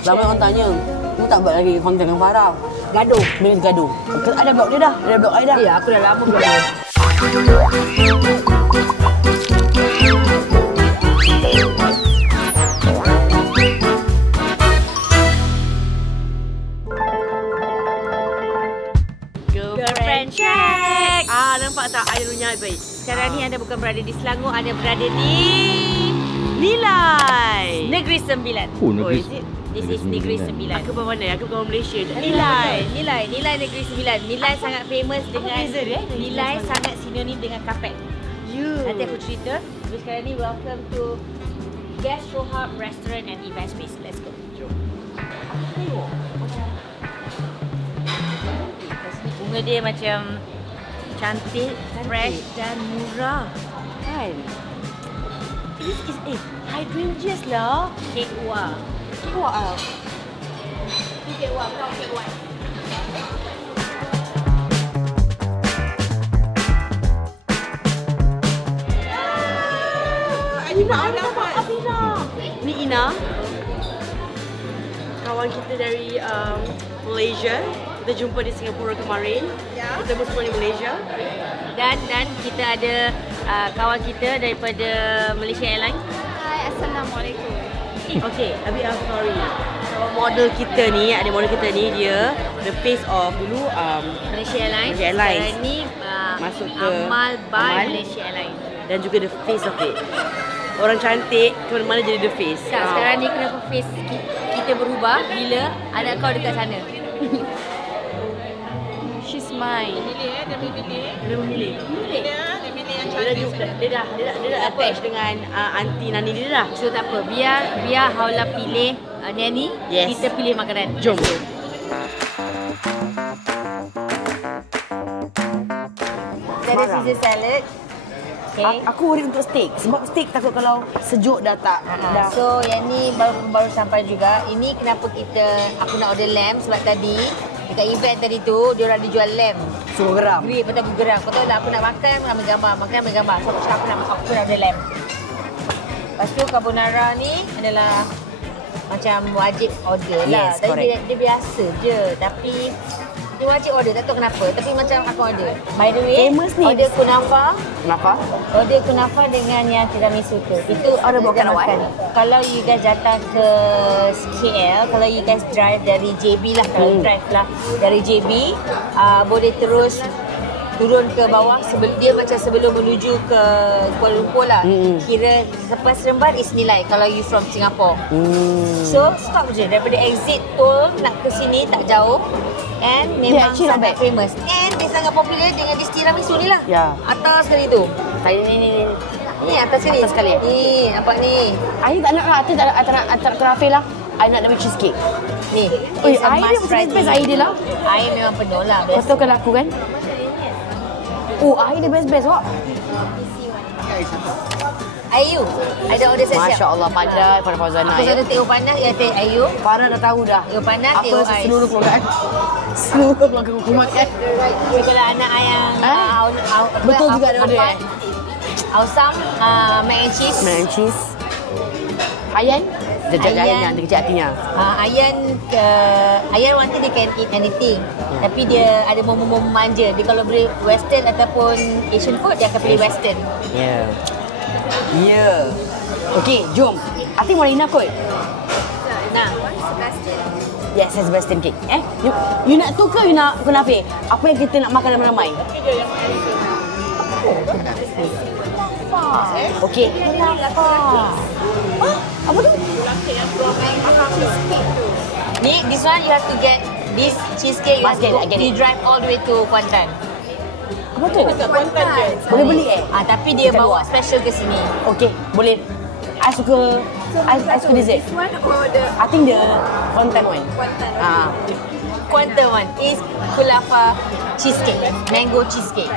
Ramai orang tanya, kamu tak buat lagi konten dengan Farah? Gaduh. Bila gaduh. Ada blog dia dah. Ada blog saya dah. Ya, aku dah lama blog dia. Girlfriend check. Nampak tak airnya baik. Sekarang ni anda bukan berada di Selangor, anda berada di Nilai. Negeri Sembilan. Oh, Negeri This is Negeri Sembilan. Aku berapa mana? Aku orang Malaysia. Nilai Negeri Sembilan. Nilai sangat famous dengan Nilai sangat sinonim dengan kapet. Nanti aku cerita. Tapi sekarang ni welcome to Gastro Hub Restaurant and Event Space. Let's go. Jom. Bunga dia macam cantik, fresh dan murah. Kan? This is hydrangeas lah. Kek wah. Kek wah. Kek wah, kau kek wah. Ni Ina. Kawan kita dari Malaysia. Kita jumpa di Singapura kemarin. Kita semua di Malaysia. Dan kita ada kawan kita daripada Malaysia Airlines. Hai, Assalamualaikum. Okay, Abi, I'm sorry. Model kita ni, dia the face of dulu Malaysia Airlines. Sekarang ni masuk ke Amal by Malaysia Airlines. Dan juga the face of it. Orang cantik ke mana jadi the face. Sekarang ni kenapa face kita berubah bila anak kau dekat sana? She's mine. Dia memilih yang dia dah attach dengan aunty Nani dia dah. So tak apa, biar Haula pilih Nani, kita pilih makanan. Jom. Ada Caesar salad. Okay. Aku worry untuk steak. Sebab steak takut kalau sejuk dah tak. So yang ni baru sampai juga. Ini kenapa aku nak order lamb sebab tadi dekat event tadi tu dia orang dijual lamb. Suruh geram. Beli betul geram. Kau tahu tak, aku nak makan ambil gambar. So aku cakap aku nak order lamb. Lepas tu carbonara ni adalah macam wajib order lah. Tapi dia biasa je. Tapi dia wajib order, tak tahu kenapa. Tapi macam aku order. By the way, famous ni. order kunafa. Kenapa? Order kunafa dengan yang tiramisu tu. Itu order bukan makan. Kalau you guys datang ke KL, kalau you guys drive dari JB lah, kalau drive lah dari JB, boleh terus turun ke bawah. Dia macam sebelum menuju ke Kuala Lumpur lah. Kira lepas Seremban is Nilai kalau you from Singapore. So stop je daripada exit tol nak ke sini tak jauh. And memang sangat famous. And dia sangat popular dengan dis tiramisu ni lah. Atas sekali tu. Ni atas sekali. Ni nampak ni. Air tak nak lah. Tak nak terakhir lah. Air nak dapat cheesecake. Ni. Air dia best air dia lah. Air memang penuh lah. Kau tahu kan aku kan? Air dia best kok. Ayu. Ada order siap-siap. Masya Allah, pandai pada Fauzana. Aku selalu tengok panas, teh Ayu. Farah dah tahu dah. Tengok panas, apa tengok ais. seluruh keluarga. Seluruh keluarga hukumat kan. Kalau anak ayang betul juga ada order. Awesome, mac and cheese. Mac and cheese. Ayan. Jajak Ayan yang dia kecil hatinya. Ayan one thing dia can eat anything. Tapi dia ada momen-momen manja. Dia kalau beli western ataupun Asian food, dia akan pilih western. Ya. Okey, jom. Ati mau Ina kot? Nah, yes, Sebastian cake. You nak tu ke you nak kunafe? Apa yang kita nak makan ramai-ramai? Okey. Apa tu? Ni, this one you have to get this cheesecake. You have to drive all the way to Kuantan. Apa tu? Boleh beli tapi dia bawa special ke sini. Okey, boleh. I suka dessert. This one or the I think the Kuantan one. Kuantan one is kunafa cheesecake, mango cheesecake.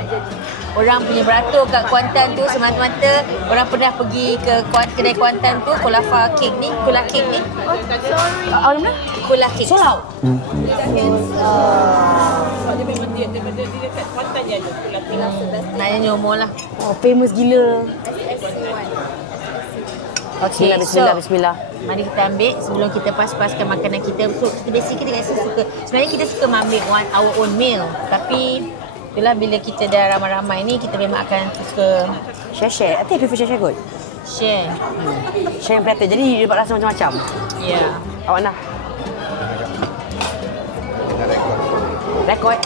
Orang punya beratur kat Kuantan tu semata-mata orang pernah pergi ke kedai Kuantan tu kunafa cake ni, kula cake ni. Apa nama? Kula cake. Solau. Dia memang dia dekat Kuantan je ada kula cake. Nak nyomor lah. Famous gila. Bismillah. Mari kita ambil sebelum kita pas-paskan makanan kita. So, kita basically kita suka, sebenarnya kita suka ambil our own meal. Tapi itulah bila kita dah ramai-ramai ni, kita memang akan suka Share. I think I prefer share kot. share. Share yang platter. Jadi dia dapat rasa macam-macam. Ya. Yeah. Awak nak? Rekod.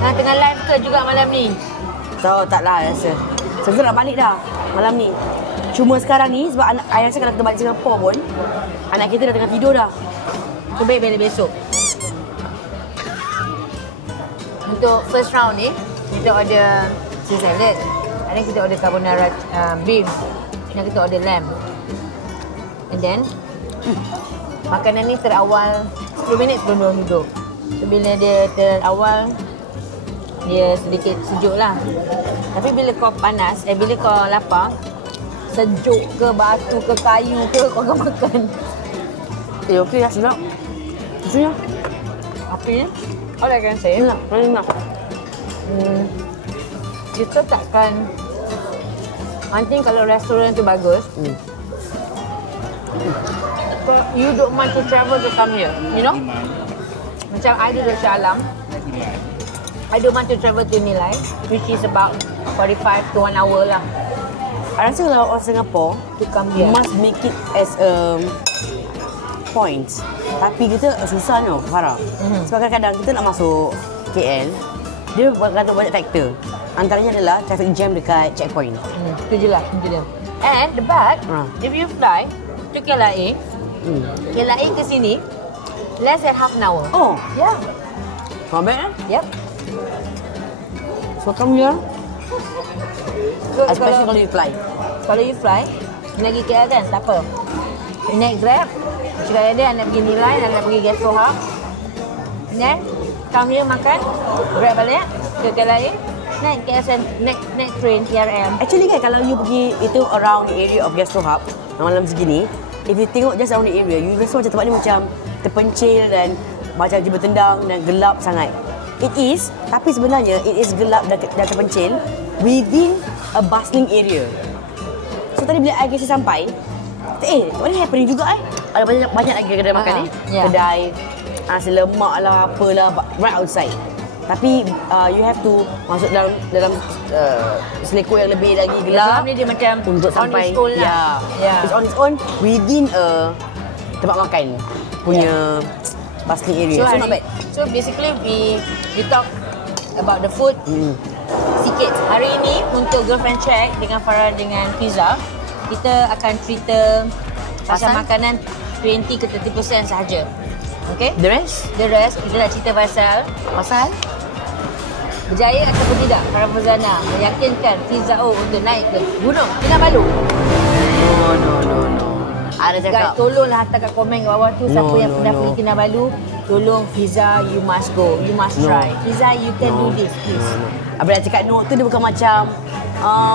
Tengah live ke juga malam ni? So, taklah rasa. Sebab nak balik dah malam ni. Cuma sekarang ni sebab I rasa kalau kita balik Singapura pun anak kita dah tengah tidur dah. So, baik balik besok. Untuk first round ni, kita order cheese salad. And then kita order carbonara beef. Dan kita order lamb. And then, makanan ni terawal 10 minit sebelum diorang duduk. So, bila dia terawal, dia sedikit sejuk lah. Tapi bila kau panas, bila kau lapar, sejuk ke, batu ke, kayu ke, kau akan makan. Okey lah, sedap. Maksudnya? Api ni, all I can say, Enak. kita takkan, I think kalau restoran tu bagus, you don't want to travel to come here, you know? Macam I duduk Shah Alam, I don't want to travel to Nilai, which is about 45 to 1 hour lah. I rasa kalau orang Singapore To come you here. must make it as a point. Tapi kita susah tau, Farah. Sebab kadang-kadang kita nak masuk KL, dia berkata banyak faktor. Antaranya adalah traffic jam dekat checkpoint. Itu je lah, itu dia. And the bad, if you fly to KLIA, KLIA ke sini, less than half an hour. Oh, Yeah. not bad kan? Yep. So come here, So, especially kalau you fly. Kalau you fly, you lagi KL kan, tak apa. You naik Grab, cakap dia nak pergi Nilai, nak pergi Gastro Hub. Then, come here makan, Grab balik ke KLIA, naik KSN, naik train TRM. Actually kan kalau you pergi itu around the area of Gastro Hub malam segini, if you tengok just around the area, you rasa macam tempat ni macam terpencil dan macam dia bertendang dan gelap sangat. It is, tapi sebenarnya it is gelap dan terpencil within a bustling area. So tadi bila I kasi sampai, what is happening juga ada banyak lagi kedai makan ni. Yeah. Kedai nasi lemak lah, apalah right outside. Tapi you have to masuk dalam selekut yang lebih lagi gelap. Ni dia macam untuk on sampai its own lah. Yeah. It's on its own within a tempat makan punya bustling area. So not bad. So basically we talk about the food sikit. Hari ini untuk girlfriend check dengan Farah dengan Fiza, kita akan cerita pasal makanan 20 ke 30% sahaja. Okay? The rest kita nak cerita pasal berjaya ataupun tidak Farah Fauzana meyakinkan Fiza untuk naik ke Gunung Kinabalu. No. Ada cakap. Guys, tolonglah hantar kat komen kat bawah tu siapa yang pernah pergi Kinabalu. Tolong Fiza, you must go. You must try. Fiza, you can do this, please. Abang nak cakap no tu dia bukan macam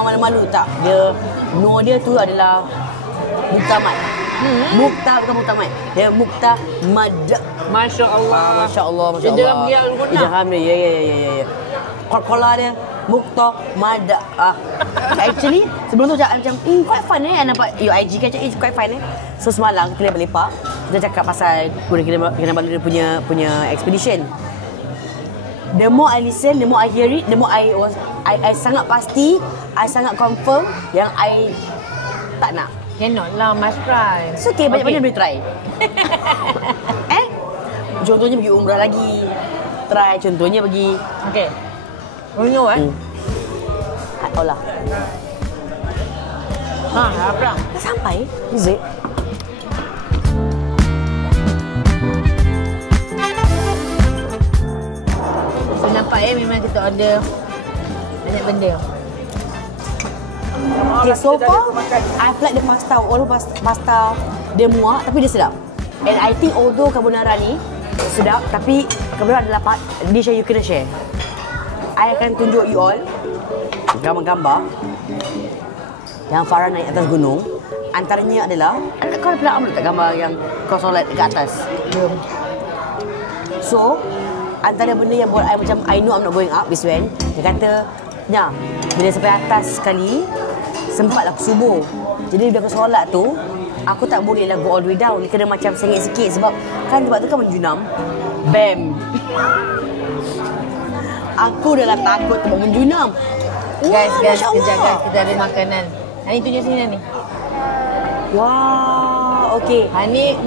malu-malu tak. Dia tu adalah muktamad. Mukta bukan muktamad. Dia muktamad. Masya Allah. Masya Allah. Dia dalam dia al-Gunah. Ijaham dia. Ya. Kola dia muktamad. Actually sebelum tu macam quite fun nampak your IG kan it's quite fun So semalam kita lepak, kita cakap pasal Gunung Kinabalu dia punya expedition. The more I listen, the more I hear it, the more I sangat pasti, I sangat confirm yang I tak nak. Cannot lah, must try. So okay, banyak-banyak boleh try. Contohnya pergi umrah lagi. Try contohnya pergi. Okay. Runyo Olah. Apa? Dah sampai? Is it? So nampak memang kita order banyak benda. Okay, so far I like the pasta. Walaupun pasta dia muak tapi dia sedap. And I think although carbonara ni sedap, tapi carbonara adalah dish yang you kena share. I akan tunjuk you all gambar-gambar yang Farah naik atas gunung. Antaranya adalah, kau ada pernah tak gambar yang kau solat dekat atas? Belum. So, antara benda yang buat I macam I know I'm not going up this when, dia kata, bila sampai atas sekali, sempatlah aku subuh. Jadi bila aku solat tu, aku tak boleh lah go all the way down. Dia kena macam sengit sikit sebab tu kan menjunam. Bam. Aku dah lah takut tempat menjunam. Guys, Masya Allah. kejap guys, kita ada makanan. Ni tunjuk sini ni. Wah, okey.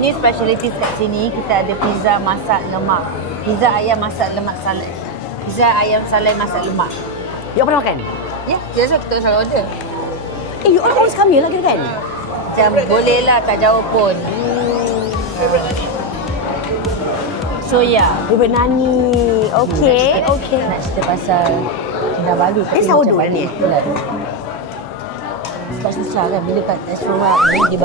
Ni speciality kat sini. Kita ada pizza masak lemak. Pizza ayam masak lemak salad. Pizza ayam salad masak lemak. You pernah makan? Ya, biasa kita selalu order. You always come here lah kira kan? Macam boleh lah, tak jauh pun. Soya. Bubur nani. Okey, okey. Nak cerita pasal Kinabalu. Dia sourdough ni? Sebab susah kan bila kat restoran ni dia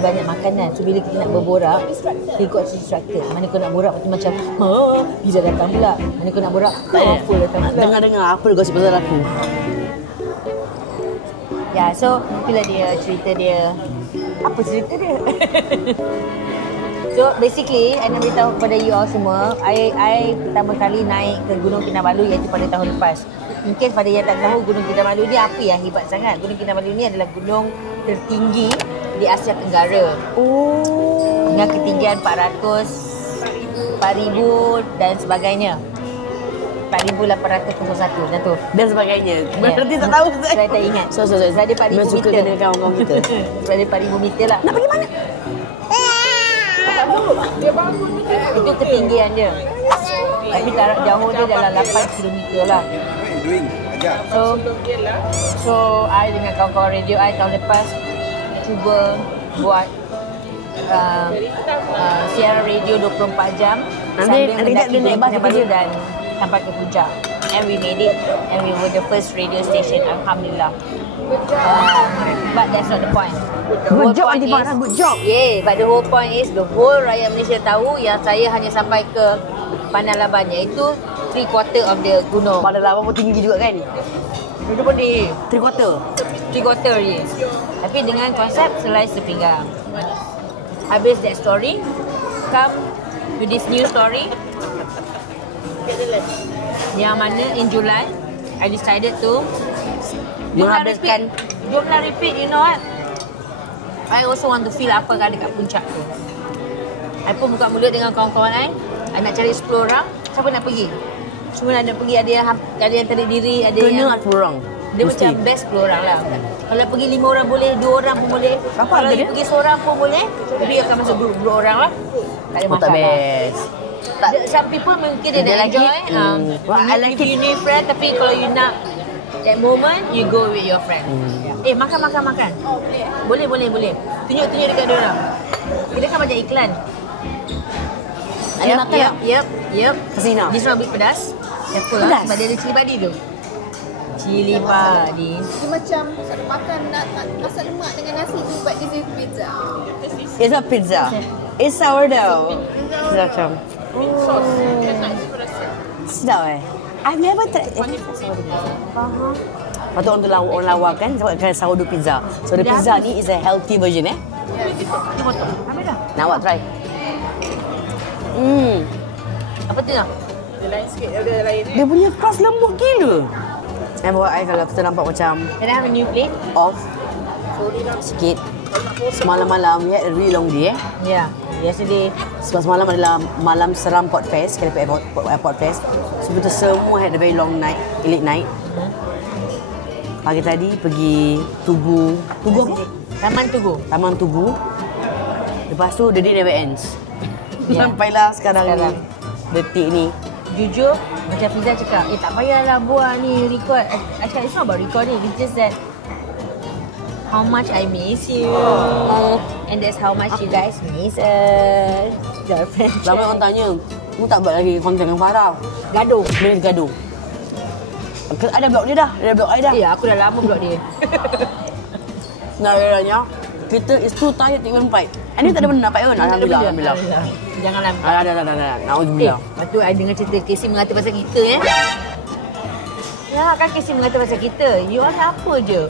banyak makanan. So bila kita nak berborak, kita got distracted. Mana kau nak borak macam pizza datang pula. Mana kau nak borak, apa datang pula. Dengar-dengar apa gosip pasal aku. Ya, so itulah dia cerita dia. Apa cerita dia? So basically, I nak beritahu kepada you all semua, I pertama kali naik ke Gunung Kinabalu iaitu pada tahun lepas. Mungkin pada yang tak tahu Gunung Kinabalu ni apa yang hebat sangat. Gunung Kinabalu ni adalah gunung tertinggi di Asia Tenggara. Oh. Dengan ketinggian 400, 4,000 dan sebagainya. 4,801 macam tu. Dan sebagainya. Berarti tak tahu. Saya tak ingat. So. Sebab dia 4,000 suka meter. dengan kawan-kawan kita. Sebab dia 4,000 meter lah. Nak pergi mana? Itu ketinggian dia. Tapi jarak jauh dia dalam 8 km lah. So I dengan kawan-kawan radio I tahun lepas cuba buat siaran radio 24 jam Nanti mendaki dia naik bas Kinabalu kerja dan sampai ke puncak. And we made it, and we were the first radio station, alhamdulillah. But that's not the point. The whole Good job, point Aunty Farah. Good job. Yeah, but the whole point is the whole rakyat Malaysia tahu yang saya hanya sampai ke Pandang Laban, iaitu 3/4 of the gunung. Pada lawan pun tinggi juga kan? Itu pun dia 3/4. 3/4 je. Tapi dengan konsep selai sepinggang. Habis that story, come to this new story. Yang mana in July, I decided to Menghabiskan. Jom nak repeat, you know what? I also want to feel apa kan dekat puncak tu. I pun buka mulut dengan kawan-kawan I nak cari 10 orang. Siapa nak pergi? Semua nak pergi, ada yang tarik diri, ada Kena yang lah 10 orang. dia Mesti. macam best 10 orang lah. Kalau pergi 5 orang boleh, 2 orang pun boleh. Apa Kalau harga you dia? pergi seorang pun boleh. Tapi akan masuk grup orang lah. Tak ada Oh, tak masalah. best. Some people mungkin dia Dia nak like enjoy. it. I like you need friend, tapi kalau you nak that moment, you go with your friend. Makan. Boleh. Tunjuk dekat dia orang. Kita kan macam iklan. Ada makan tak? Yep. Kesina. This one a bit pedas. Apa lah? Pedas? Sebab dia ada cili padi tu. Cili padi. Dia macam makan nasi lemak dengan nasi tu, but this is pizza. It's not pizza. It's sourdough. Sedap macam. Sedap I've never tried. Patut orang lawa kan sebab kan sourdough pizza. So the pizza ni is a healthy version Dia potong. Habis dah. Nak awak try. Apa tu lah? Dia punya crust lembut gila. And buat I kalau kita nampak macam Can I have a new plate? off sikit. Semalam-malam we had a really long day Yeah. Yesterday. Sebab semalam adalah malam seram Port Fest, KLP Airport Fest. So kita semua had a very long night, elite night. Pagi tadi pergi Tugu apa? Taman Tugu. Lepas tu the day never ends. Ya. Sampailah sekarang ni. Detik ni. Jujur, macam Fiza cakap, tak payahlah buat ni, record. I cakap, it's not about recording. It's just that how much I miss you. And that's how much you guys miss us. Girlfriend. Lama orang tanya, mu tak buat lagi konten dengan Farah? Gaduh. Dia gaduh. Ada blog dia dah. Ada blog I dah. Ya, aku dah lama blog dia. Nah, raya kita is too tired to even fight. And dia tak ada benda nak fight pun. Alhamdulillah. Janganlah. Dah. Na'udzubillah. Lepas tu, I dengar cerita Casey mengata pasal kita Ya, kan Casey mengata pasal kita. You all apa je?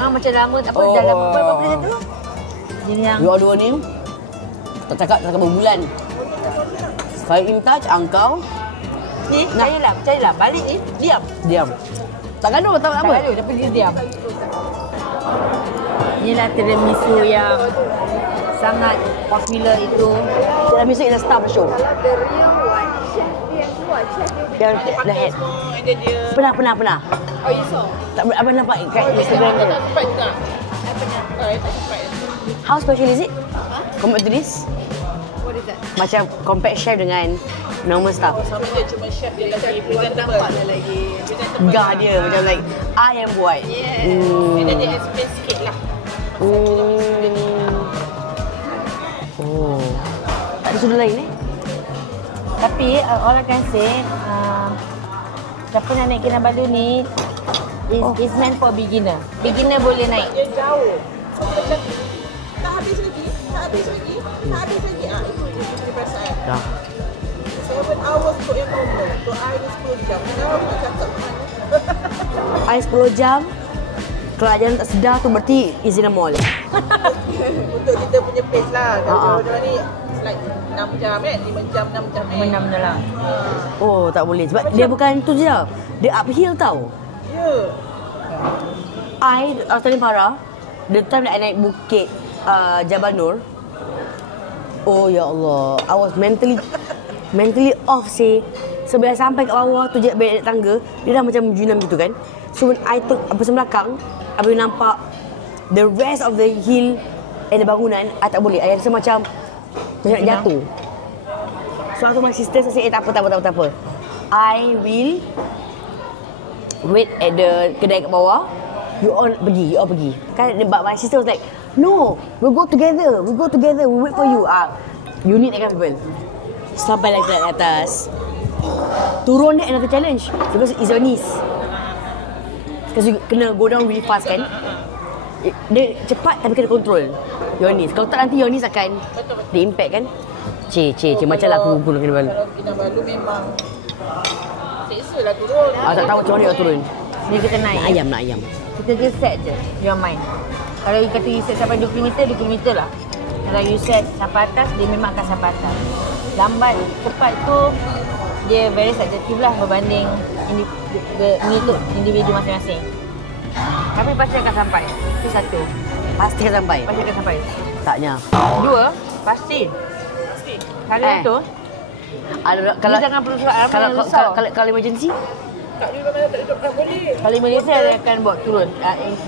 Macam lama, dalam berapa dia kata? Yang You all dua ni tak cakap berbulan. Saya in touch, engkau percayalah. Balik ni, diam. Tak gaduh, tak apa. Tak ada, tapi dia diam. Inilah tiramisu yang sangat popular itu. Tiramisu is a star of the show. The real one, chef dia yang keluar, chef dia. The head. And then dia Pernah. Oh, you saw? Tak abang nampak kat Instagram dia. tempat juga. I pernah. I tak sempat. How special is it? Compared to this? What is that? Macam compact chef dengan normal stuff. Sama dia cuma chef dia lagi presentable. Nampak lagi. Gah dia macam like I yang buat. Yeah. And then dia explain sikit lah. Oh. Tak ada sudut lain Tapi orang akan say siapa nak naik Kinabalu ni is meant for beginner. Beginner boleh naik. Dia jauh. So macam tak habis lagi. Itu je dia perasaan. Dah. 7 hours untuk yang normal. Untuk I ni 10 jam. Kenapa nak cakap mana? I 10 jam. Kalau jalan tak sedar tu berarti is in a mall. Untuk kita punya pace lah. Kalau orang ni it's like 6 jam kan? 5 jam, 6 jam Menam dalam. Oh, tak boleh. Sebab dia bukan tu je. Dia uphill tau. Ya. I paling parah. The time that I naik bukit Jabal Nur. Oh ya Allah. I was mentally off say. Sebelum sampai kat bawah tu je naik tangga, dia dah macam junam gitu kan. So when I took pasang belakang, I boleh nampak the rest of the hill and the bangunan. I tak boleh. I rasa macam nak jatuh. So aku my sister say tak apa. I will wait at the kedai kat bawah. You all pergi. Kan but my sister was like, no, we'll go together, we wait for you. You need that kind of people. Sampai lagi ke atas. Turun dia another challenge because it's your knees. Because you kena go down really fast kan. Dia cepat tapi kena control your knees. Kalau tak nanti your knees akan dia impact kan. Macam lah aku guna Kinabalu. Kalau Kinabalu memang seksa lah turun. Tak tahu macam mana nak turun. Dia kita naik. Nak ayam. Kita just set je your mind. Kalau you kata you set sampai 20 meter lah. Kalau you set sampai atas, dia memang akan sampai atas. Lambat, cepat tu dia very subjective lah berbanding mengikut individu masing-masing. Tapi pasti akan sampai. Itu satu. Pasti akan sampai. Taknya. Dua, pasti. Kalau tu, Kalau you jangan perlu risau. kalau emergency, Tak juga mana tak duduk boleh. Kalau Malaysia dia akan buat turun.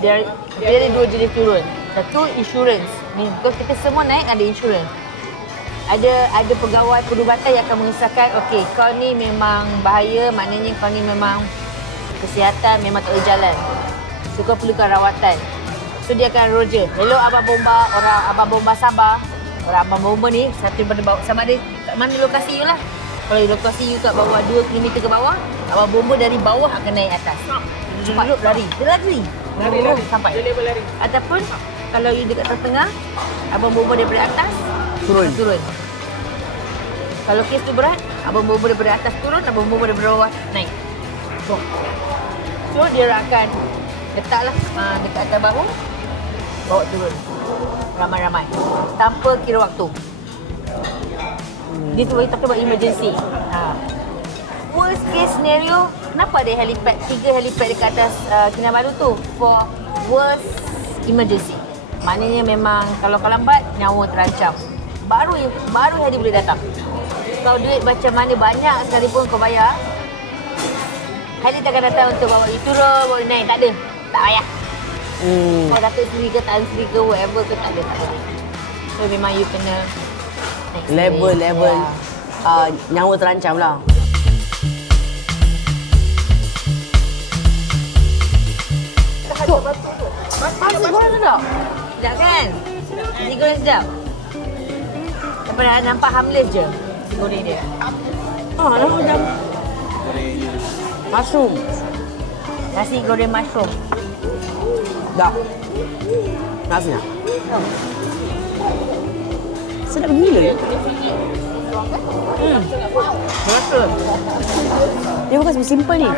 Dia ada dua jenis turun. Satu insurance. Because kita semua naik ada insurance. Ada pegawai perubatan yang akan mengesahkan, okey, kau ni memang bahaya, maknanya kau ni memang kesihatan memang tak boleh jalan. So kau perlukan rawatan. So dia akan roger. Hello Abang Bomba, orang Abang Bomba Sabah. Orang Abang Bomba ni satu daripada bawah. Sama ada kat mana lokasi you lah. Kalau lokasi you kat bawah 2 km ke bawah, Abang Bomba dari bawah akan naik atas. Cepat lari. Dia lari. Sampai. Dia level lari. Ataupun kalau you dekat tengah, Abang Bomba daripada atas turun. Kalau kes tu berat, Abang Bomba daripada atas turun, Abang Bomba daripada bawah naik. So dia akan letaklah dekat atas bahu, bawa turun. Ramai-ramai. Tanpa kira waktu. This is talking about emergency. Worst case scenario, kenapa ada helipad, 3 helipad dekat atas Kinabalu tu? For worst emergency. Maknanya memang kalau kau lambat, nyawa terancam. Baru heli boleh datang. Kalau duit macam mana banyak sekalipun kau bayar, heli takkan datang untuk bawa you turun, bawa you naik. Tak ada. Tak payah. Kau datang sendiri ke, tak sendiri ke, whatever ke, tak ada. So memang you kena level nyawa terancam lah. Nasi goreng sedap. Sedap kan? Nasi goreng sedap. Daripada nampak harmless je nasi goreng dia. Nampak macam mushroom. Nasi goreng mushroom. Dah. Nasinya. Sedap gila ya. Mushroom. Dia bukan simple ni.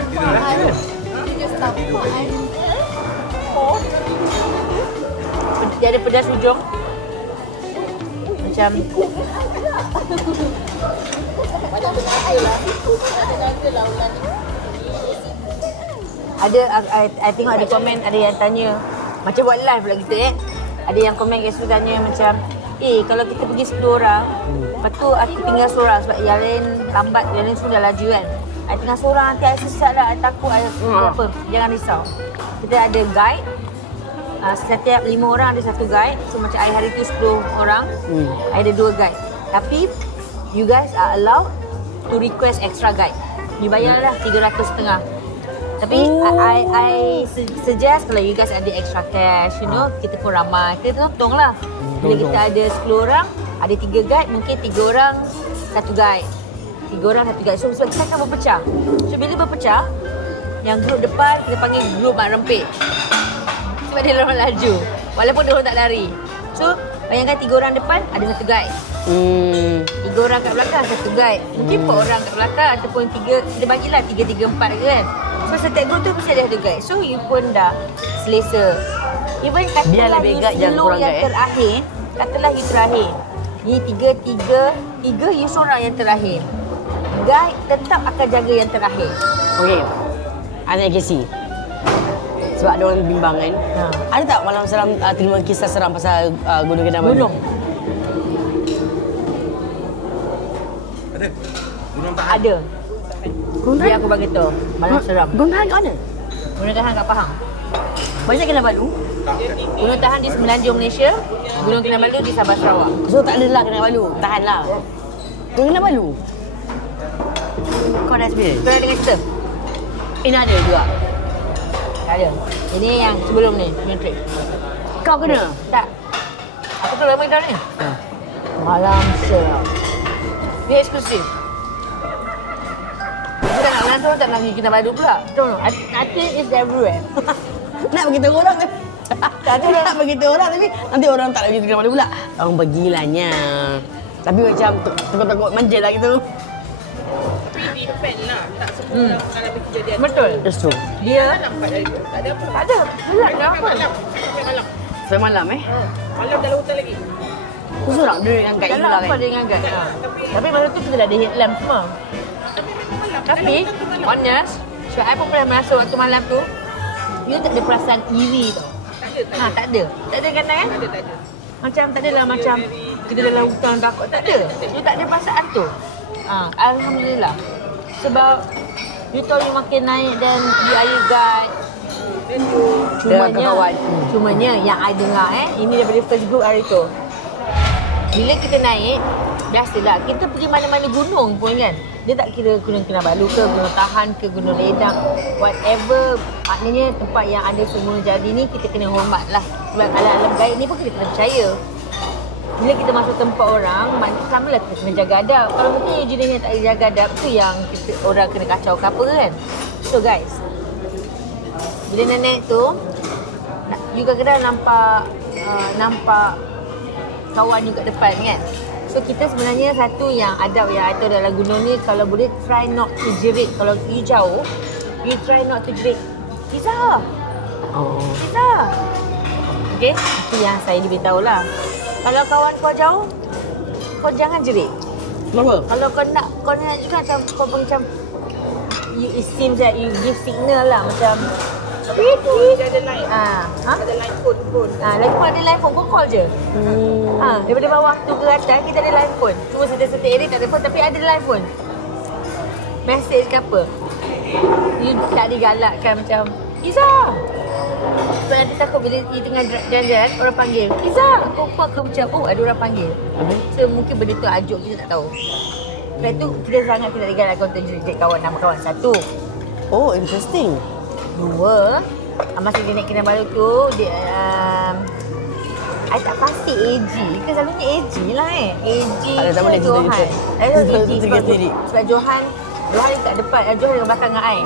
Dia ada pedas hujung. Macam ada I tengok ada komen, ada yang tanya macam buat live pula kita Ada yang komen kat situ tanya macam kalau kita pergi 10 orang, lepas tu aku tinggal seorang sebab yang lain lambat, yang lain sudah laju kan. I tinggal seorang, nanti I sesat lah, I takut, apa. Jangan risau. Kita ada guide. Setiap 5 orang ada 1 guide. So macam I hari tu 10 orang, I ada 2 guide. Tapi you guys are allowed to request extra guide. You bayar lah 350. Tapi I suggest kalau you guys ada extra cash, you know, kita pun ramai, kita tolong lah. Bila kita ada 10 orang, ada 3 guide, mungkin 3 orang 1 guide. 3 orang 1 guide. So sebab kita akan berpecah. So bila berpecah, yang grup depan kita panggil grup mak rempit. Sebab dia orang laju. Walaupun dia orang tak lari. So bayangkan 3 orang depan ada 1 guide. 3 orang kat belakang 1 guide. Mungkin 4 orang kat belakang ataupun 3, kita bagilah 3, 3, 4 ke kan. So setiap group tu mesti ada 1 guide. So you pun dah selesa. Even katalah you sebelum yang terakhir, katalah you terakhir. Ni 3 you seorang yang terakhir. Guide tetap akan jaga yang terakhir. Okey. Anak KC. Sebab ada orang bimbang kan. Ada tak malam seram terima kisah seram pasal Gunung Kinabalu? Gunung. Ada. Gunung Tahan. Ada. Gunung Biar aku bagi tahu. Malam seram. Gunung Tahan kat mana? Gunung Tahan kat Pahang. Banyak Kinabalu? Gunung Tahan di Semenanjung Malaysia, Gunung Kinabalu di Sabah Sarawak. So tak ada lah Kinabalu. Tahan lah. Gunung Kinabalu? Kau dah experience? Pernah dengar cerita? Ini ada juga. Tak ada. Ini yang sebelum ni, punya trip. Kau kena? Tak. Aku tu lama dah ni. Malam seram. Dia eksklusif. Aku dah nak lantar tak nak pergi Kinabalu pula. Tahu tak? I think it's everywhere. Nak beritahu orang kan? Tak ada nak beritahu orang tapi nanti orang tak nak pergi Kinabalu pula. Orang pergilahnya. Tapi macam takut-takut manja lah gitu. Tapi depend lah. Tak semua orang mengalami kejadian. Betul. That's true. Dia Nampak dari tu. Tak ada apa. tak ada. Gelap tak apa. Sampai malam. Sampai malam Malam dalam hutan lagi. Aku seorang dia yang kat Kalau Ila apa kan? dia ingat kan? Tapi masa tu kita dah ada headlamp semua. Tapi honest, sebab I pun pernah merasa waktu malam tu, you tak ada perasaan iri tau. Tak ada. Tak ada kan? Tak ada. Macam tak adalah macam kita dalam hutan takut. Tak ada. You tak ada perasaan tu. Alhamdulillah. Sebab you tahu you makin naik dan you are guide. Cumanya yang I dengar ini daripada first group hari tu. Bila kita naik, biasalah kita pergi mana-mana gunung pun kan. Dia tak kira Gunung Kinabalu ke, Gunung Tahan ke, Gunung Ledang, whatever. Maknanya tempat yang ada semua jadi ni kita kena hormat lah. Sebab alam gaib ni pun kita kena percaya. Bila kita masuk tempat orang, sama lah kita kena jaga adab. Kalau mungkin you jenis yang tak ada jaga adab, tu yang kita, orang kena kacau ke apa kan. So guys, bila naik tu, you kadang-kadang nampak kawan you kat depan kan. So kita sebenarnya satu yang adab yang ada dalam gunung ni, kalau boleh try not to jerit. Kalau you jauh, you try not to jerit. Izzah! Izzah! Okay, itu yang saya diberitahu lah. Kalau kawan kau jauh, kau jangan jerit. Kenapa? Kalau kau nak juga macam it seems that you give signal lah macam Dia ada line. Ada line phone pun. lagi pun ada line phone, kau call je. Daripada bawah tu ke atas kita ada line phone. Cuma setia-setia area tak ada phone tapi ada line phone. Message ke apa. You tak digalakkan macam Izzah. Sebab nanti takut bila you tengah jalan-jalan orang panggil Izzah. Kau macam ada orang panggil. So mungkin benda tu ajuk kita tak tahu. Lepas tu kita sangat tidak digalakkan untuk jerit kawan nama kawan. Satu. Oh, interesting. Dua, masa dia naik Kinabalu tu, dia I tak pasti AG ke selalunya AG lah AG tak boleh Johan. Sendiri. Sebab Johan kat depan, Johan dekat belakang dengan I.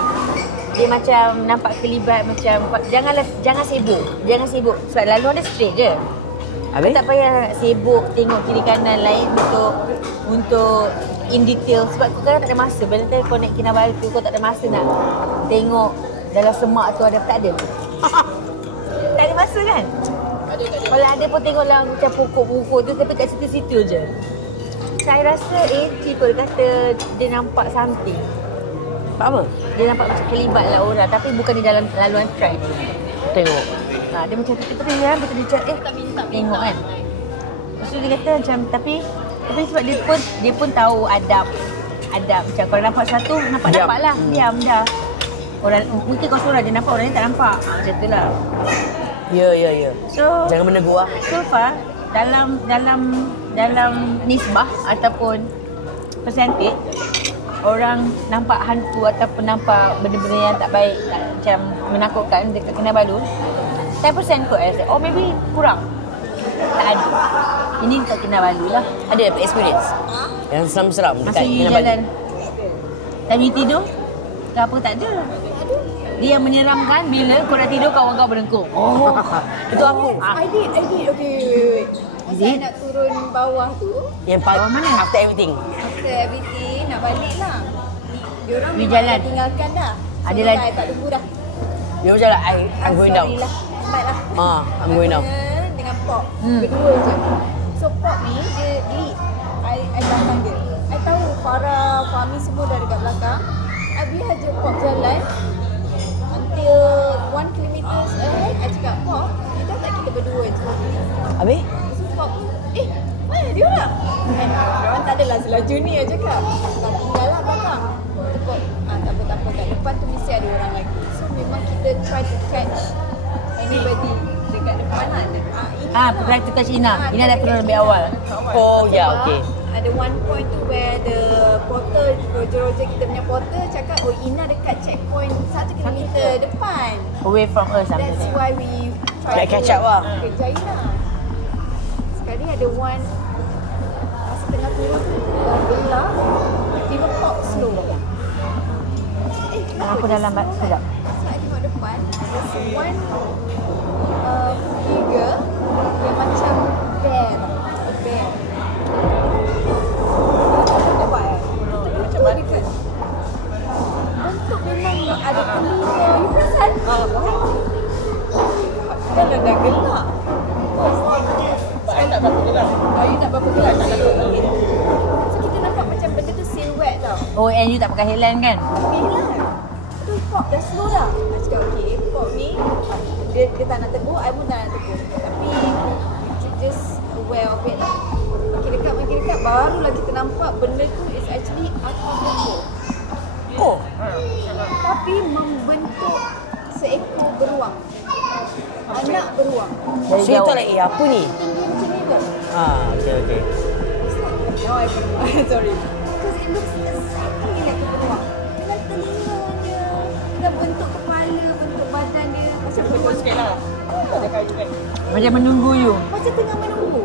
Dia macam nampak kelibat macam jangan sibuk. Sebab lalu dia straight je. Habis? Tak payah sibuk tengok kiri kanan lain untuk in detail. Sebab kau kadang tak ada masa. Bila kau naik Kinabalu tu, kau tak ada masa nak tengok dalam semak tu ada tak ada. Tak ada masa kan? Kalau ada pun tengoklah macam pokok-pokok tu tapi kat situ-situ je. Saya rasa AG pun kata dia nampak something. Apa? Dia nampak macam kelibat lah orang tapi bukan di dalam laluan track. Tengok. Dia macam tiba-tiba betul dia cakap tengok kan. Lepas tu tu dia kata macam tapi sebab dia pun tahu adab macam kalau nampak satu nampak lah diam dah. Orang mungkin kau seorang je nampak, orang ni tak nampak. Macam tu lah. Ya. So Jangan menegur lah. so far dalam nisbah ataupun persentage orang nampak hantu ataupun nampak benda-benda yang tak baik, macam menakutkan dekat Kinabalu 10% kot I rasa. Or maybe kurang. Tak ada. Ini untuk Kinabalu lah. Ada experience? Yang seram-seram dekat Masa you Kinabalu? jalan time you tidur ke apa tak ada. Dia yang menyeramkan bila kau nak tidur kawan kau berengkung. Oh, itu aku. I did. Okay, wait. Masa I nak turun bawah tu, Yang Bawah mana? After everything. after everything, nak balik lah. Diorang Pergi memang jalan. dah tinggalkan dah. So, Ada lagi- I tak tunggu dah. You macam like, I'm going down. Sorry lah. Lambat lah. I'm going down. Dengan Pop. Berdua je. So Pop ni, dia lead. I belakang dia. I tahu Farah, Fahmi semua dah dekat belakang. I biar je Pop jalan. Until 1 kilometer ahead, I cakap, Pop, kita tak kita berdua je. Habis? So Pop, mana dia orang? Diorang tak adalah selaju ni, I cakap. Tak tinggal lah belakang. Tu Pop, tak apa. Kat depan tu mesti ada orang lagi. So memang kita try to catch anybody dekat depan lah. Try to catch Ina. Ina dah turun lebih awal. Oh, ya, okay. Ada one point tu where the porter, Roger kita punya porter cakap, oh Ina dekat checkpoint 1 kilometer depan. Away from us That's something. why we Nak catch up lah. kejar Ina. Sekali ada one, masa tengah turun tu, gelap, tiba Pop slow. Aku dah lambat sekejap. So I tengok depan, there's one figure yang macam bear. Nampak ya? Macam mana dekat? Bentuk memang ada telinga. You perasan? Kan dah gelap. I tak berapa gelap. You tak berapa gelap. Okay. So kita nampak macam benda tu silhouette tau. Oh, and you tak pakai headline kan? Okay lah. Tu Pop dah slow dah. I cakap okay, Pop ni dia tak nak tegur, I pun tak nak tegur. Tapi just aware of it lah. Makin dekat barulah kita nampak benda tu is actually aqua. Oh, Tapi membentuk seekor beruang. Anak beruang. Dari so you jauh. thought like, apa ni? Tinggi macam ni tu. Okay. It's like, now I can sorry. Because it looks exactly like a beruang. Dengan telinganya, dengan bentuk kepala, bentuk badan dia. Macam beruang. Sikit lah. Tak ada kayu kan. Macam menunggu you. Macam tengah menunggu.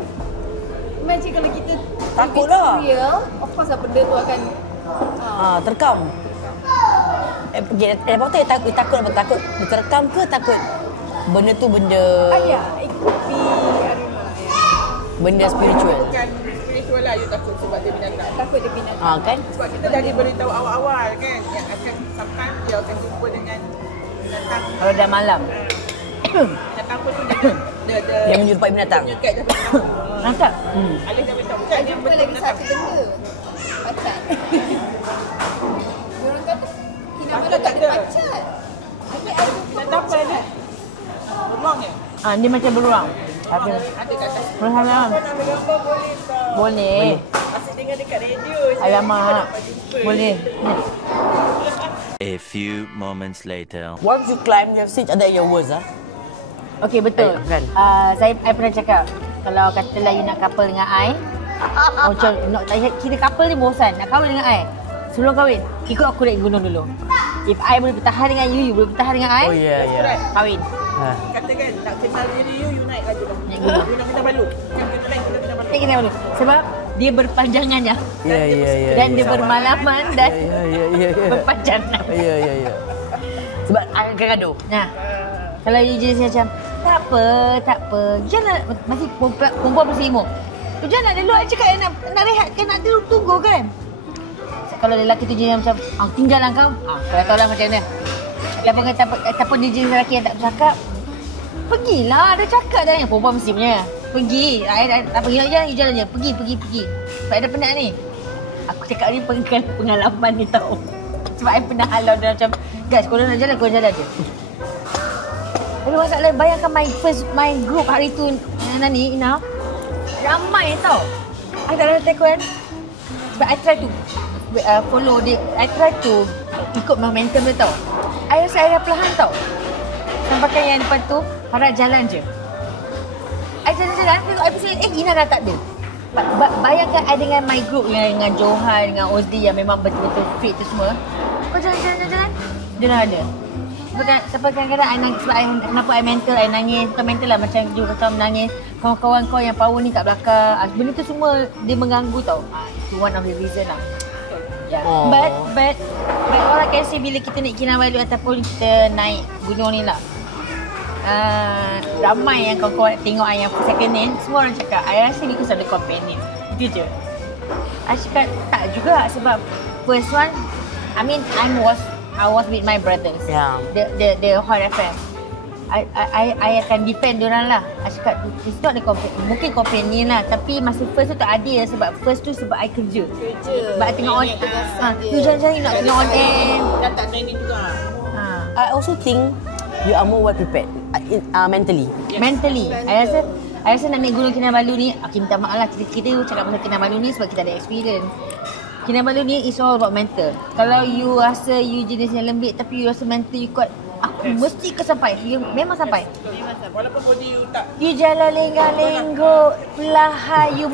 Imagine kalau kita Takut if it's lah. real, of course lah benda tu akan Terkam. Reporter takut diterkam ke takut benda tu benda ya, it could be, I don't know. Yeah. benda spiritual. Bukan spiritual lah, you takut sebab dia binatang. Takut dia binatang. Kan? Sebab kita dah diberitahu awal-awal kan, yang akan sometimes dia akan jumpa dengan binatang. Kalau dah malam. Binatang pun tu dia Yang menyerupai binatang. menyekat dah binatang. Nampak? Alih dah binatang. Bukan Saya dia jumpa betul lagi binatang. satu benda. Pacat. Diorang kata Kinabalu tak ada pacat. Tapi I jumpa Binatang apa ada? Beruang ya? Dia macam beruang. Tapi Ada kat atas. beruang. Nak ambil gambar boleh tak? Boleh. Asyik dengar dekat radio. Alamak. Boleh. A few moments later. Once you climb, you have seen each other at your worst Okey, betul. Kan? I pernah cakap, kalau katalah you nak couple dengan I, macam nak kira couple ni bosan, nak kahwin dengan I. Sebelum kahwin, ikut aku naik gunung dulu. If I boleh bertahan dengan you boleh bertahan dengan I, Oh ya. kahwin. Katakan nak kenal diri you naik aja lah. Naik gunung. You nak Kinabalu. Kan kita naik Kinabalu. Naik kita dulu. Sebab dia berpanjangannya. Ya. Dan dia bermalaman dan Ya. berpanjangan. Ya. Sebab I akan gaduh. Nah, kalau you jenis macam, tak apa. Jangan masih perempuan berslimut. Tu jangan dulu I cakap nak rehat kan, nak tunggu kan. Kalau lelaki tu jenis macam, tinggallah kau. Kau tahu lah macam mana. Ataupun dia jenis lelaki yang tak bercakap, pergilah, ada cakap dah yang perempuan mesti punya. Pergi, I tak pergi nak jalan je. Pergi. Sebab ada penat ni. Aku cakap ni pengalaman ni tau. Sebab I pernah halau dia macam, guys, kalau nak jalan, kau jalan je. Tapi masalah bayangkan my group hari tu Ina Ramai tau. I tak ada tekun. But I try to follow dia. I try to ikut momentum dia tau. I rasa I perlahan tau. Sampaikan yang depan tu, Farah jalan je. I jalan-jalan, tengok I pasal, Ina dah tak ada. Bayangkan I dengan my group, dengan Johan, dengan Ozdi yang memang betul-betul fit tu semua. Kau jalan-jalan, dia dah ada. Sampai kadang-kadang I nangis sebab kenapa I mental, I nangis. Bukan mental lah, macam juga kau menangis. Kawan-kawan kau yang power ni kat belakang. Benda tu semua dia mengganggu tau. Itu one of the reason lah. Yeah. But all I can say bila kita naik Kinabalu ataupun kita naik gunung ni lah. Ramai yang kawan-kawan tengok I yang second hand, semua orang cakap I rasa because of the companion. Itu je. I cakap tak juga sebab first one, I mean I was with my brothers. Yeah. The Hot FM. I akan defend diorang lah. I cakap it's not the companion. Mungkin companion lah, tapi masa first tu tak adil sebab first tu sebab I kerja. Sebab I tengok on tu jangan-jangan nak tengok on air. Dan tak training juga. I also think you are more well prepared mentally. Yes. Mentally. I rasa nak naik Gunung Kinabalu ni, minta maaf lah kita cakap pasal Kinabalu ni sebab kita ada experience. Kinabalu ni is all about mental. Kalau you rasa you jenis yang lembik tapi you rasa mental you kuat, aku mesti ke sampai. You memang sampai. Walaupun body you tak. You jalan lenggak-lenggok, perlahan you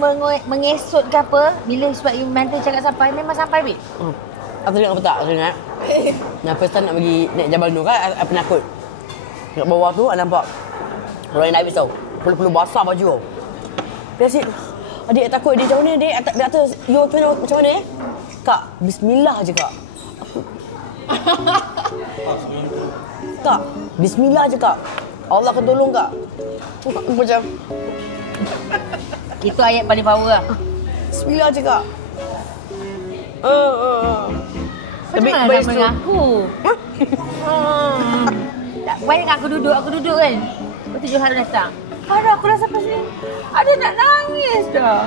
mengesot ke apa, bila sebab you mental cakap sampai, memang sampai babe. Aku ingat apa tak? Aku ingat. Yang first time nak pergi naik Jabal Nur kan, I penakut. Dekat bawah tu, I nampak orang yang habis tau. Perlu basah baju tau. Dia asyik, adik takut dia macam mana dek? Dia kata, you macam mana Kak, bismillah je kak. Kak, bismillah je kak. Allah akan tolong kak. Aku macam itu ayat paling power lah. Bismillah je kak. Macam mana nak dengan aku? Bayangkan aku duduk kan. Lepas tu Johan datang. Farah, aku dah sampai sini. Ada nak nangis dah.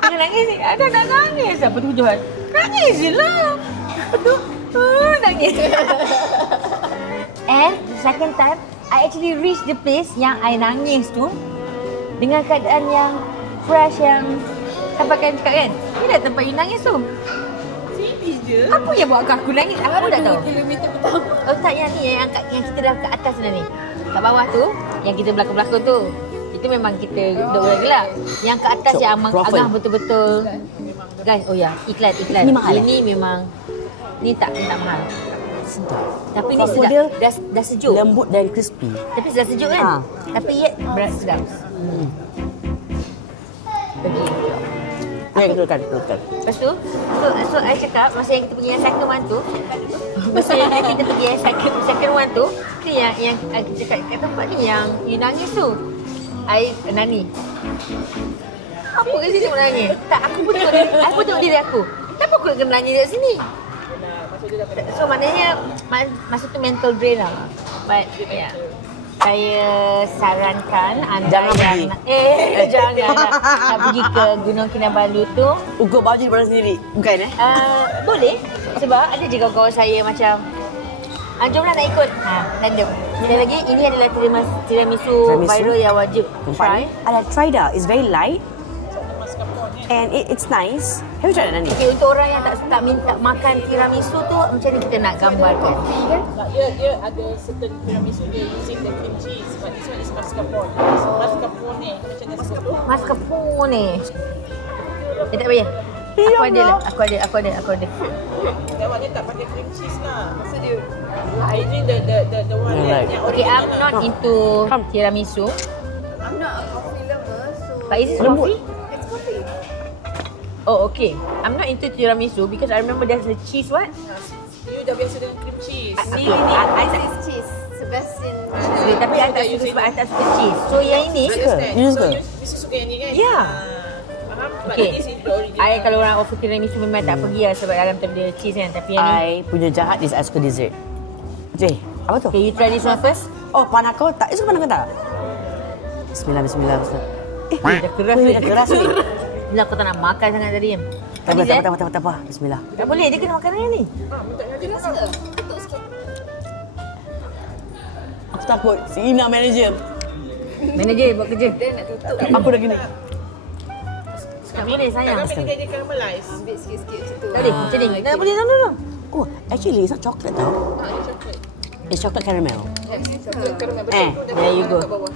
Jangan nangis ni. Ada nak nangis dah. Lepas tu Johan, nangis je lah. Lepas tu, nangis. And second time, I actually reach the place yang I nangis tu dengan keadaan yang fresh, yang sampai kan cakap kan, ni dah tempat you nangis tu. Sini je. Apa yang buatkan aku nangis? Aku tak tahu. Kilometer pertama. Oh tak, yang ni yang kita dah kat atas dah ni. Kat bawah tu, yang kita belakang-belakang tu. Itu memang kita duduk gelap. Yang kat atas yang agak betul-betul. Guys, oh ya, iklan. Ini mahal. Ini memang ni tak mahal. Sedap. Tapi ni Fafo sedap. dia Dah sejuk. lembut dan crispy. Tapi dah sejuk kan? Tapi yet berat sedap. Pergi. Ya, betulkan. Lepas tu, so I cakap masa yang kita pergi yang second one tu, masa yang kita pergi yang second one tu, ni yang kita cakap kat tempat ni yang you nangis tu. I Nani. Apa kat sini menangis? Tak, aku pun tengok diri aku. Kenapa aku nak kena nangis kat sini? So maknanya masa tu mental drain lah. But yeah, saya sarankan anda Jangan yang jangan nak pergi ke Gunung Kinabalu tu. Ukur baju daripada sendiri. Bukan Boleh. Sebab ada je kawan-kawan saya macam jomlah nak ikut. Random. Sekali lagi, ini adalah tiramisu viral yang wajib try. I tried dah. It's very light. And it's nice. Have you tried that, Nani? Okay, untuk orang yang tak minta makan tiramisu tu, macam ni kita nak gambarkan. Dia ada certain tiramisu dia using the cream cheese. But this one is mascarpone. Mascarpone macam dia sebut tu. Mascarpone. Tak payah. Aku ada. Lewat dia tak pakai cream cheese lah. Maksud dia using the one yang Okay, original I'm not into tiramisu. I'm not a coffee lover, so But is this coffee? it's coffee. Oh, okay. I'm not into tiramisu because I remember there's a cheese what? You dah biasa dengan cream cheese. Ni This cheese, Sebastian. tapi I tak suka sebab I tak suka cheese. So yang ini, You suka? You mesti suka yang ni kan? Ya. Faham? But okay. this is the original. I kalau orang offer tiramisu memang tak pergi lah sebab dalam tu dia cheese kan. Tapi yang ni, I punya jahat is I suka dessert. Jay, apa tu? okay, you try this one first. Oh, panakau tak? You suka panakau tak? Bismillah. Dah keras Dah keras ni. Bila aku tak nak makan sangat tadi kan. Tak apa. Bismillah. Tak boleh, dia kena makan yang ni. Rasa ke? Tutup sikit. Aku takut. Si Ina manager. Manager buat kerja. Dia nak tutup. Aku dah gini. Tak boleh sayang. Tak boleh dia caramelize. Ambil sikit-sikit macam tu. Tak boleh, macam ni. Tak boleh, no. Oh, actually it's not chocolate tau. Ini coklat. It's chocolate caramel. Coklat caramel betul. Eh, there you go. Kat bawah.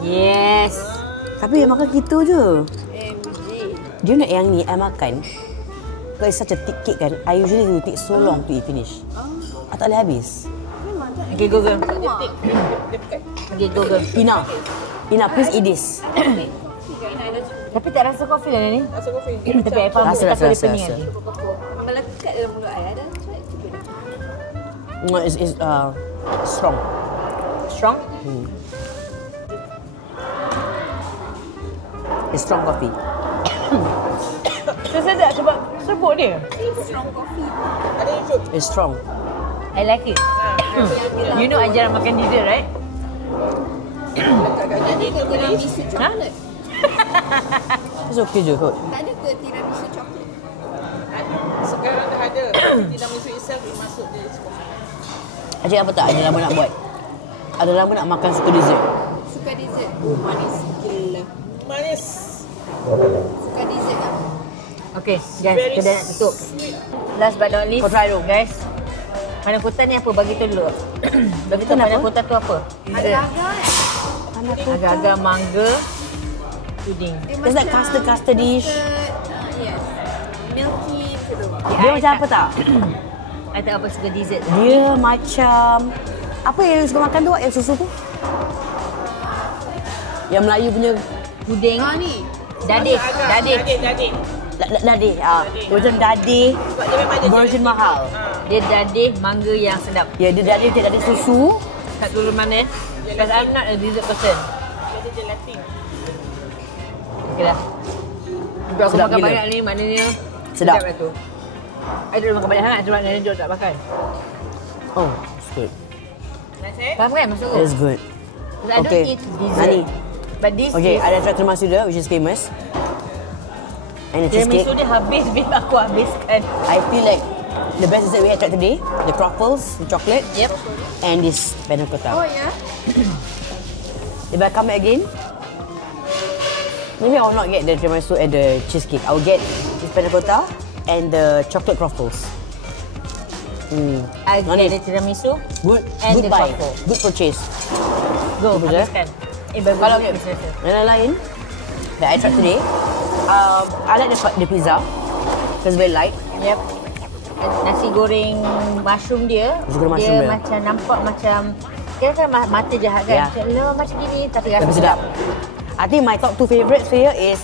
Yes. Tapi yang makan kita je. MG. Dia nak yang ni, I makan. Because it's such a thick cake kan, I usually will take so long to eat finish. I tak boleh habis. Okay, Google. Okay, Google. Ina, please eat this. Tapi tak rasa kopi lah ni. Rasa kopi. Tapi I faham Rasa. dia pening Rasa. lagi. Melekat dalam mulut I. Ada try cuba dah. No, it's strong. Strong? It's strong coffee. Saya sedap sebab serbuk dia. Strong coffee. Ada YouTube. It's strong. I like it. You know I jarang makan dessert, right? Ada ke tiramisu coklat? It's okay je kot. Tak ada ke tiramisu coklat? Sekarang dah ada. Tiramisu itself masuk dia kopi. Acik apa tak ada lama nak buat? Ada lama nak makan suka dessert. Suka dessert. Manis gila. Manis. Suka dessert tak? Okay, guys, kedai nak tutup. Last but not least, Kau try dulu. guys. Pandan Kota ni apa? Bagi tu dulu. Bagi tu Pandan Kota tu apa? Agar-agar Agar-agar mangga puding. It's like custard dish. Yes. Milky macam tu. Dia macam apa tak? I tak apa suka dessert. Dia macam apa yang suka makan tu? Yang susu tu? Yang Melayu punya Puding. Ni. Dadih. Dadih. dadih. Macam dadih Sebab dia memang ada version mahal. Dia dadih mangga yang sedap. Ya, dia dadih dadih susu. Kat dulu mana? Because I'm not a dessert person. Dia ada gelatin. Okay dah. Untuk aku Sedap makan gila. banyak ni maknanya Sedap. lah tu. I tak makan banyak sangat sebab nenek Jod tak makan. Oh, it's good. Faham kan maksud aku? It's good. Because I don't eat dessert. Nani. But this Okay, is ada try tiramisu dia which is famous. And the cheesecake. tiramisu dia habis bila aku habiskan. I feel like the best dessert we had tried today, the truffles, the chocolate, Yep. and this panna cotta. Oh ya. If I come back again, maybe I will not get the tiramisu and the cheesecake. I will get this panna cotta and the chocolate truffles. I Manis. get the tiramisu. Good, And good the buy, truffle. good purchase. Go, Betul, eh? habiskan. Bagus Kalau juga habis rasa. yang lain that I tried today, I like the pizza because very light. Yep. Nasi goreng mushroom dia, Nasi goreng mushroom dia dia. macam nampak macam kira kan mata jahat kan. Ya. Macam macam gini tapi rasa Tapi sedap. I think my top 2 favourites here is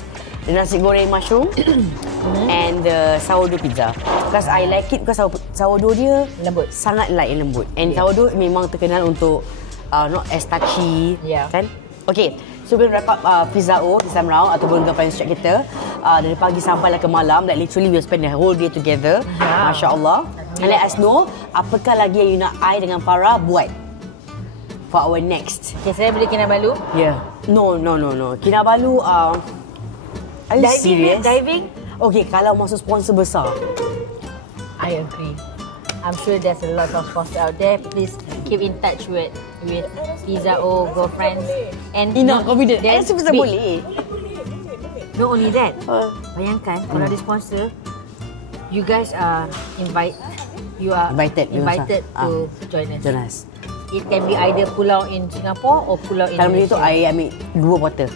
the nasi goreng mushroom and the sourdough pizza. Because I like it because sourdough dia Lembut. sangat light and lembut. And sourdough memang terkenal untuk not as touchy, Yeah. kan? Okay, so we're going to wrap up Pizza O this time round ataupun girlfriends chat kita. Dari pagi sampai lah ke malam, like literally we'll spend the whole day together. Yeah. Masya Allah. And let us know apakah lagi yang you nak I dengan Farah buat for our next. Okay, saya beli Kinabalu. Yeah. No. Kinabalu, are you serious? Diving? Okay, kalau masuk sponsor besar. I agree. I'm sure there's a lot of sponsors out there. Please keep in touch with Pizza O girlfriends. And Ina, confident. then- Saya rasa wait, boleh. Not only that, bayangkan kalau ada sponsor, you guys are you are Invited, to join us. Jonas. It can be either pulau in Singapore or pulau in Kalau macam tu, Malaysia. I ambil 2 botol.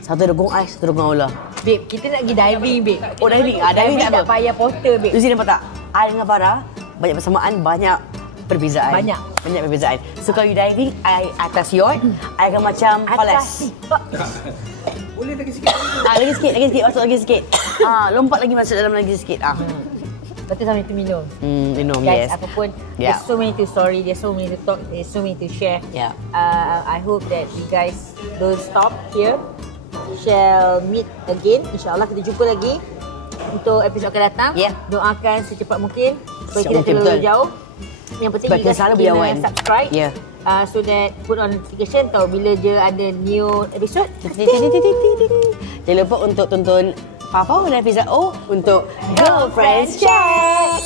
Satu dukung ais, satu dukung Aula. Babe, kita nak pergi diving, babe. Oh, diving? Diving tak tak apa. payah porter, babe. You see nampak tak? I dengan Farah, banyak persamaan, banyak perbezaan. Banyak. Banyak perbezaan. So kalau you diving, I atas yacht, I akan macam Falas. Boleh lagi sikit. Lagi sikit, masuk lagi sikit. Lompat lagi masuk dalam lagi sikit. Betul sama itu minum. Minum, Guys, yes. apapun, Yeah. there's so many to story, there's so many to talk, there's so many to share. Yeah. I hope that you guys don't stop here. Shall meet again. InsyaAllah kita jumpa lagi untuk episod akan datang. Yeah. Doakan secepat mungkin supaya Secepat tidak mungkin, terlalu betul. jauh. Yang penting Sebab you guys kita selalu kena berjauhan. subscribe. Yeah. So that put on notification tahu bila je ada new episode. Jangan lupa untuk tonton Papa dan Pizza O untuk Girlfriends Chat.